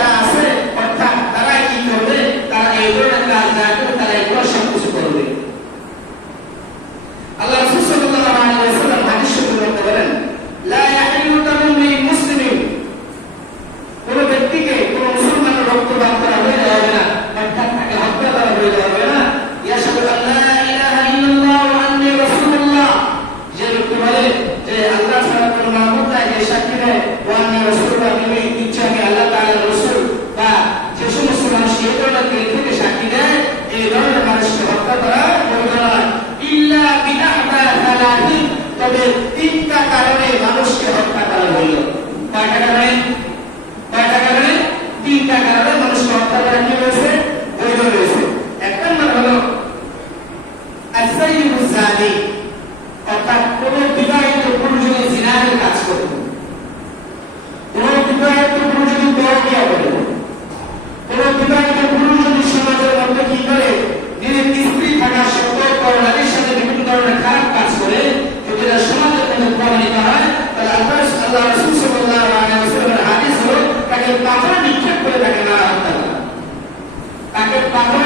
যারা আছে অর্থাৎ তারা কি করবে, তারা এই ধরনের কাজ না করে তারা এগুলো সব কিছু করবে। আল্লাহ রাসূল সাল্লাল্লাহু আলাইহি ওয়াসাল্লাম হাদিস শরীফে বলেন, লা ইয়াহিলু দামু মুসলিমিন, কোন ব্যক্তিকে কোন মুসলমানের রক্তপাত করা হয়ে যাবে না, অর্থাৎ তাকে হত্যা করা হয়ে যাবে না। ইয়াশহাদু আল্লা ইলাহা ইল্লাল্লাহ ওয়া আন্নী রাসূলুল্লাহ, যে ব্যক্তি বলে যে আল্লাহ ছাড়া কোনো মাবুদ নাই, যে সাক্ষী দেয় ওয়া আন্নী রাসূলুল্লাহ, আমি ইচ্ছা আমি আল্লাহ তাআলার রাসূল, বা যে সমস্ত মানুষ এই ধরনের দিন থেকে সাক্ষী দেয়, এই ধরনের মানুষকে হত্যা করা বৈধ নয়। ইল্লা বিআহদা সালাহিন, তবে তিনটা কারণে মানুষকে হত্যা করা হইল। কয়টা কারণে? কয়টা কারণে? তিনটা কারণে মানুষকে হত্যা করা কি হয়েছে? বৈধ হয়েছে। এক নম্বর হলো আস-সাইয়্যিবুজ জানি, অর্থাৎ কোন বিবাহিত পুরুষ যদি জিনার কাজ করে, কোন বিবাহিত পুরুষ যদি পরকীয়া করে, কোন বিবাহিত পুরুষ যদি সমাজের মধ্যে কি করে, নিজের স্ত্রী থাকা সত্ত্বেও পরনারীর সাথে বিভিন্ন ধরনের খারাপ কাজ করে, যদি এটা সমাজের মধ্যে প্রমাণিত হয়, তাহলে আল্লাহ রাসূল সাল্লাল্লাহু আলাইহি ওয়াসাল্লামের হাদিস হলো তাকে পাথর নিক্ষেপ করে তাকে মারা হত্যা করা। তাকে পাথর